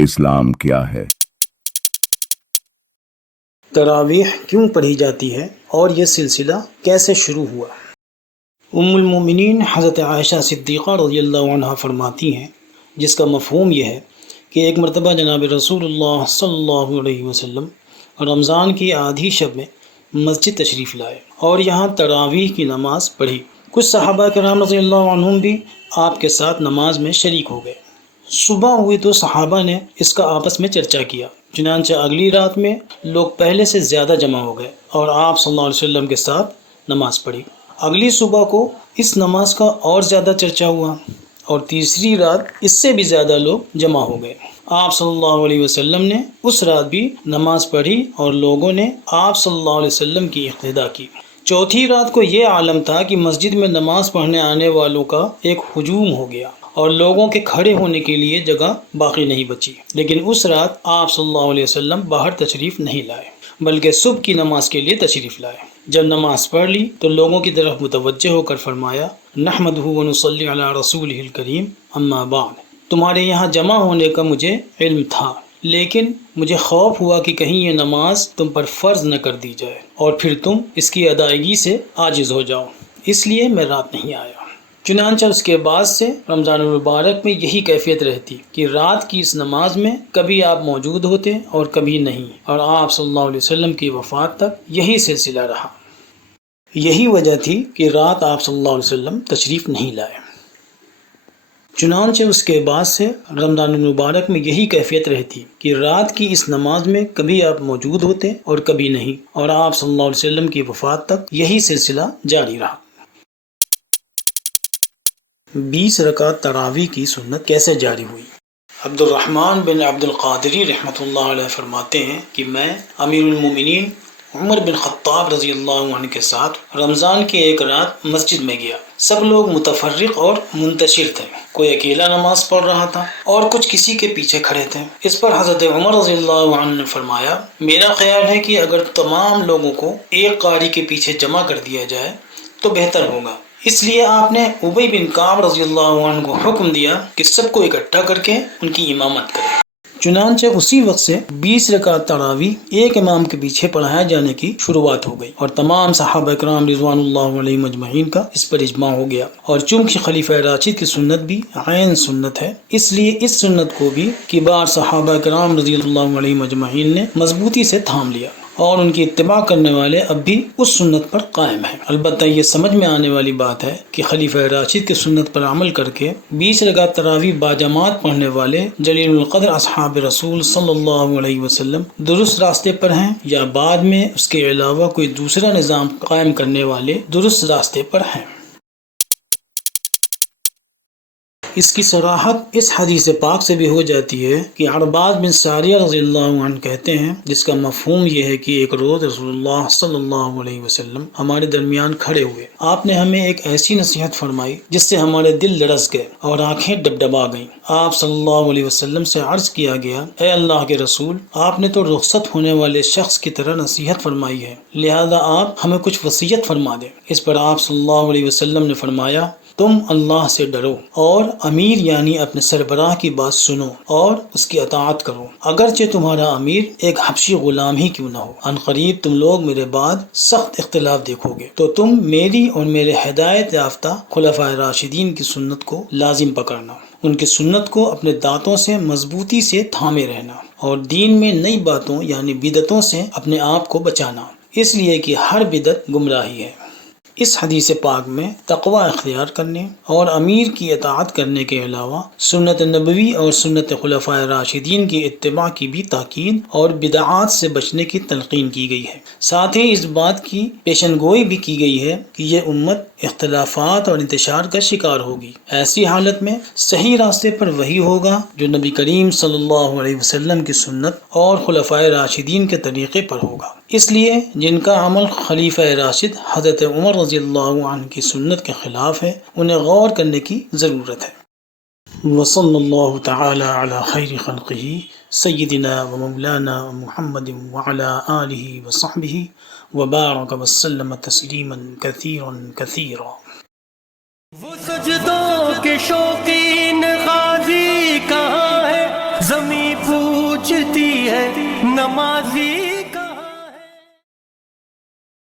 اسلام کیا ہے؟ تراویح کیوں پڑھی جاتی ہے اور یہ سلسلہ کیسے شروع ہوا؟ ام المومنین حضرت عائشہ صدیقہ رضی اللہ عنہ فرماتی ہیں، جس کا مفہوم یہ ہے کہ ایک مرتبہ جناب رسول اللہ صلی اللہ علیہ وسلم رمضان کی آدھی شب میں مسجد تشریف لائے اور یہاں تراویح کی نماز پڑھی۔ کچھ صحابہ کرام رضی اللہ عنہم بھی آپ کے ساتھ نماز میں شریک ہو گئے۔ صبح ہوئی تو صحابہ نے اس کا آپس میں چرچا کیا، چنانچہ اگلی رات میں لوگ پہلے سے زیادہ جمع ہو گئے اور آپ صلی اللہ علیہ وسلم کے ساتھ نماز پڑھی۔ اگلی صبح کو اس نماز کا اور زیادہ چرچا ہوا اور تیسری رات اس سے بھی زیادہ لوگ جمع ہو گئے۔ آپ صلی اللہ علیہ وسلم نے اس رات بھی نماز پڑھی اور لوگوں نے آپ صلی اللہ علیہ وسلم کی اقتدا کی۔ چوتھی رات کو یہ عالم تھا کہ مسجد میں نماز پڑھنے آنے والوں کا ایک ہجوم ہو گیا اور لوگوں کے کھڑے ہونے کے لیے جگہ باقی نہیں بچی، لیکن اس رات آپ صلی اللہ علیہ وسلم باہر تشریف نہیں لائے بلکہ صبح کی نماز کے لیے تشریف لائے۔ جب نماز پڑھ لی تو لوگوں کی طرف متوجہ ہو کر فرمایا، نحمدہ ونصلی علی رسولہ الکریم، اما بعد، تمہارے یہاں جمع ہونے کا مجھے علم تھا، لیکن مجھے خوف ہوا کہ کہیں یہ نماز تم پر فرض نہ کر دی جائے اور پھر تم اس کی ادائیگی سے عاجز ہو جاؤ، اس لیے میں رات نہیں آیا۔ چنانچہ اس کے بعد سے رمضان المبارک میں یہی کیفیت رہتی کہ رات کی اس نماز میں کبھی آپ موجود ہوتے اور کبھی نہیں، اور آپ صلی اللہ علیہ وسلم کی وفات تک یہی سلسلہ رہا۔ یہی وجہ تھی کہ رات آپ صلی اللہ علیہ وسلم تشریف نہیں لائے۔ چنانچہ اس کے بعد سے رمضان المبارک میں یہی کیفیت رہتی کہ رات کی اس نماز میں کبھی آپ موجود ہوتے اور کبھی نہیں، اور آپ صلی اللہ علیہ وسلم کی وفات تک یہی سلسلہ جاری رہا۔ 20 رکعت تراویح کی سنت کیسے جاری ہوئی؟ عبد الرحمن بن عبد القادری رحمۃ اللہ علیہ فرماتے ہیں کہ میں امیر المومنین عمر بن خطاب رضی اللہ عنہ کے ساتھ رمضان کی ایک رات مسجد میں گیا۔ سب لوگ متفرق اور منتشر تھے، کوئی اکیلا نماز پڑھ رہا تھا اور کچھ کسی کے پیچھے کھڑے تھے۔ اس پر حضرت عمر رضی اللہ عنہ نے فرمایا، میرا خیال ہے کہ اگر تمام لوگوں کو ایک قاری کے پیچھے جمع کر دیا جائے تو بہتر ہوگا، اس لیے آپ نے ابی بن کعب رضی اللہ عنہ کو حکم دیا کہ سب کو اکٹھا کر کے ان کی امامت کرے۔ چنانچہ اسی وقت سے 20 رکعت تراویح ایک امام کے پیچھے پڑھائے جانے کی شروعات ہو گئی اور تمام صحابہ کرام رضوان اللہ علیہم اجمعین کا اس پر اجماع ہو گیا، اور چونکہ خلیفہ راشد کی سنت بھی عین سنت ہے، اس لیے اس سنت کو بھی کبار صحابہ کرام رضی اللہ علیہم اجمعین نے مضبوطی سے تھام لیا اور ان کی اتباع کرنے والے اب بھی اس سنت پر قائم ہیں۔ البتہ یہ سمجھ میں آنے والی بات ہے کہ خلیفہ راشد کی سنت پر عمل کر کے 20 رکعت تراویح باجماعت پڑھنے والے جلیل القدر اصحاب رسول صلی اللہ علیہ وسلم درست راستے پر ہیں، یا بعد میں اس کے علاوہ کوئی دوسرا نظام قائم کرنے والے درست راستے پر ہیں۔ اس کی صراحت اس حدیث پاک سے بھی ہو جاتی ہے کہ عرباض بن ساریہ رضی اللہ عنہ کہتے ہیں، جس کا مفہوم یہ ہے کہ ایک روز رسول اللہ صلی اللہ علیہ وسلم ہمارے درمیان کھڑے ہوئے، آپ نے ہمیں ایک ایسی نصیحت فرمائی جس سے ہمارے دل لرز گئے اور آنکھیں ڈبڈبا گئیں۔ آپ صلی اللہ علیہ وسلم سے عرض کیا گیا، اے اللہ کے رسول، آپ نے تو رخصت ہونے والے شخص کی طرح نصیحت فرمائی ہے، لہذا آپ ہمیں کچھ وصیت فرما دیں۔ اس پر آپ صلی اللہ علیہ وسلم نے فرمایا، تم اللہ سے ڈرو اور امیر یعنی اپنے سربراہ کی بات سنو اور اس کی اطاعت کرو، اگرچہ تمہارا امیر ایک حبشی غلام ہی کیوں نہ ہو۔ عن قریب تم لوگ میرے بعد سخت اختلاف دیکھو گے، تو تم میری اور میرے ہدایت یافتہ خلفائے راشدین کی سنت کو لازم پکڑنا، ان کی سنت کو اپنے دانتوں سے مضبوطی سے تھامے رہنا، اور دین میں نئی باتوں یعنی بدعتوں سے اپنے آپ کو بچانا، اس لیے کہ ہر بدعت گمراہی ہے۔ اس حدیث پاک میں تقوی اختیار کرنے اور امیر کی اطاعت کرنے کے علاوہ سنت نبوی اور سنت خلفائے راشدین کی اتباع کی بھی تاکید اور بدعات سے بچنے کی تلقین کی گئی ہے۔ ساتھ ہی اس بات کی پیشن گوئی بھی کی گئی ہے کہ یہ امت اختلافات اور انتشار کا شکار ہوگی۔ ایسی حالت میں صحیح راستے پر وہی ہوگا جو نبی کریم صلی اللہ علیہ وسلم کی سنت اور خلفائے راشدین کے طریقے پر ہوگا۔ اس لیے جن کا عمل خلیفہ راشد حضرت عمر رضی اللہ عنہ کی سنت کے خلاف ہے، انہیں غور کرنے کی ضرورت ہے۔ وصلی اللہ تعالی علی خیر خلقہ سیدنا و مولانا محمد وعلی آلہ وصحبہ وبارک وسلم تسلیما کثیرا کثیرا۔ وہ سجدوں کہ شوقین غازی کہاں ہے، زمیں پوچھتی ہے نمازی